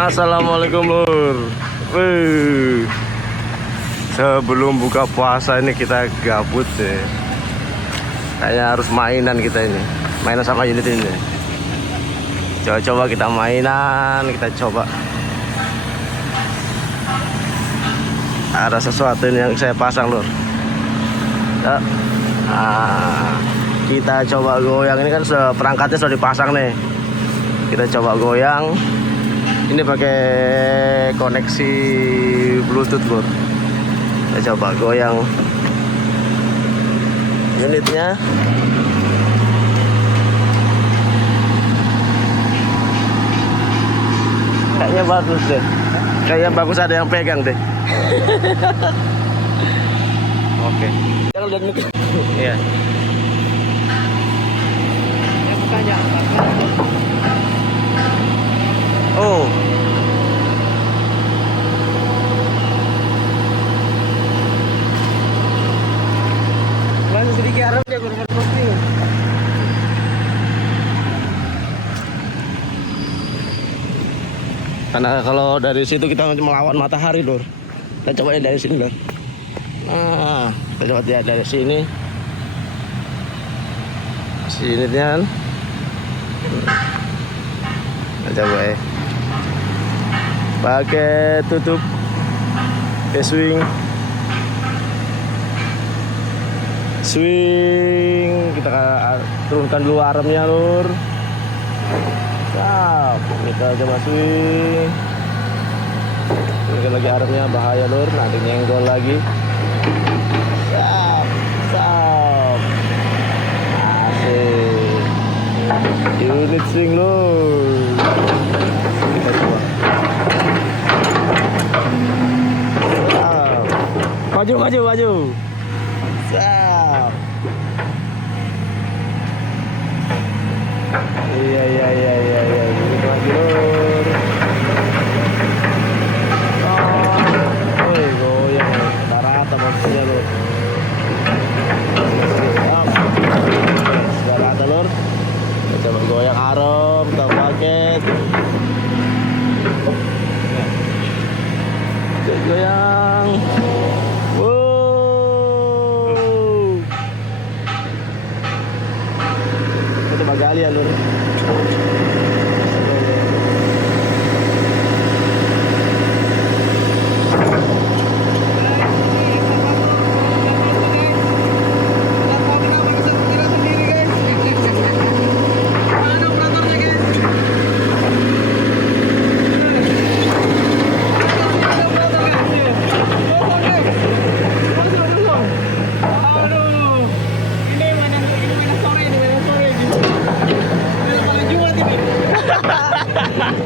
Assalamualaikum lur. Wih. Sebelum buka puasa ini kita gabut deh. Kayaknya harus mainan kita ini. Mainan sama unit ini. Coba-coba kita mainan, kita coba. Ada sesuatu yang saya pasang lur. Kita coba goyang. Ini kan perangkatnya sudah dipasang nih. Kita coba goyang. Ini pakai koneksi Bluetooth lur. Kita coba goyang unitnya. Kayaknya bagus deh. Kayaknya bagus, ada yang pegang deh. Oke. Jangan lihat muka. Iya. Oh. Langsung sedikit arah dia posting. Karena kalau dari situ kita melawan matahari lur. Kita coba dari sini lur. Nah, kita coba lihat dari sini. Sini kan. Kita coba ya. Pakai tutup swing, kita turunkan dulu armnya lur. Kita coba swing, turunkan lagi armnya, bahaya lur, nanti nyenggol lagi. Asik, unit swing lur. Kita coba. Maju. Siap. Iya. Maju lur. Goyang. Rata maksudnya lur. Siap. Sudah rata lur. Kita coba goyang arm, kita paket. Goyang. Gali ya lur.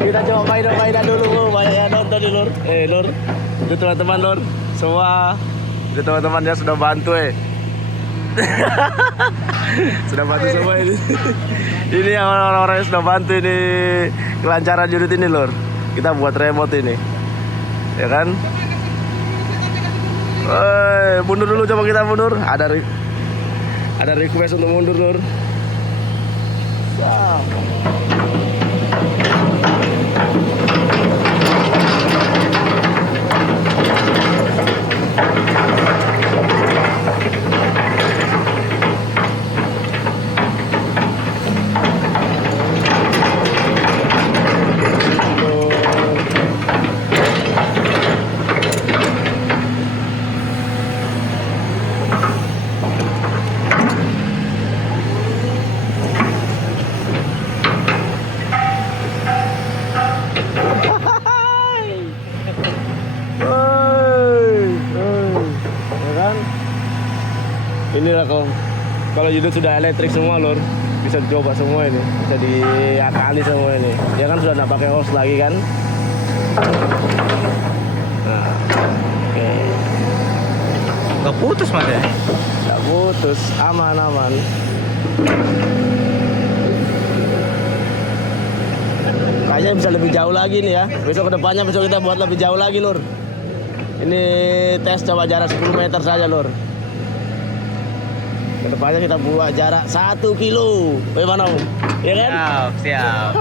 Kita coba mainan dulu, banyak yang nonton di lur. Lur, itu teman-teman lur, semua itu teman-temannya sudah bantu sudah bantu semua ini. Ini yang orang-orang yang sudah bantu ini kelancaran unit ini lur. Kita buat remote ini, ya kan? Mundur dulu, coba kita mundur. Ada request untuk mundur lur. Inilah kalau unit sudah elektrik semua lur, bisa dicoba semua ini, bisa diakali semua ini. Dia kan sudah nggak pakai hose lagi kan. Nah, oke. Nggak putus mas ya? Nggak putus, aman. Kayaknya bisa lebih jauh lagi nih ya. Besok kita buat lebih jauh lagi lur. Ini tes coba jarak 10 meter saja lur. Kedepannya kita buat jarak 1 kilo. Bagaimana? Ya kan? Siap.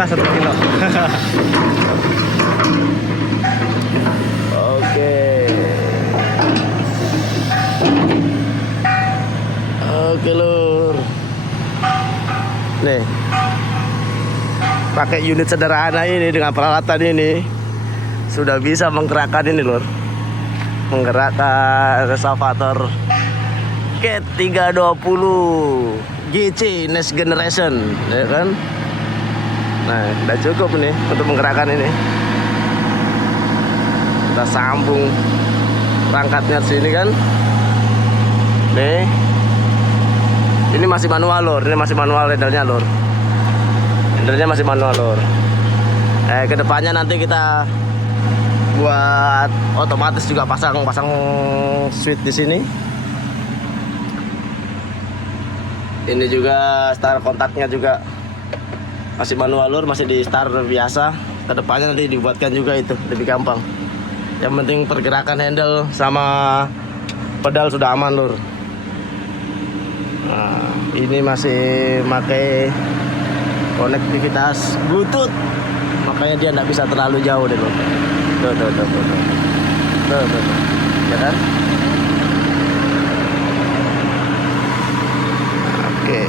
lah 1 kilo. Oke. Oke lur. Nih. Pakai unit sederhana ini dengan peralatan ini sudah bisa menggerakkan ini lur. Menggerakkan excavator Cat 320 GC Next Generation, ya kan? Nah, udah cukup nih untuk menggerakkan ini. Kita sambung perangkatnya sini kan. Nih. Ini masih manual lur, ini masih manual rendernya lur. Rendernya masih manual lur. Kedepannya nanti kita buat otomatis juga pasang switch di sini. Ini juga start kontaknya juga masih manual lur, masih di start biasa. Kedepannya nanti dibuatkan juga itu lebih gampang. Yang penting pergerakan handle sama pedal sudah aman lur. Nah, ini masih pakai konektivitas Bluetooth, makanya dia nggak bisa terlalu jauh deh lur. Tuh. Ya kan? Oke.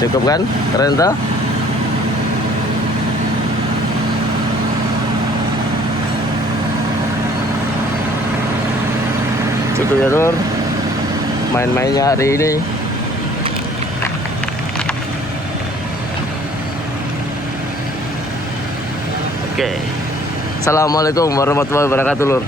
Cukup kan? Keren tuh? Cukup ya lur. Main-mainnya hari ini. Oke. Assalamualaikum warahmatullahi wabarakatuh lur.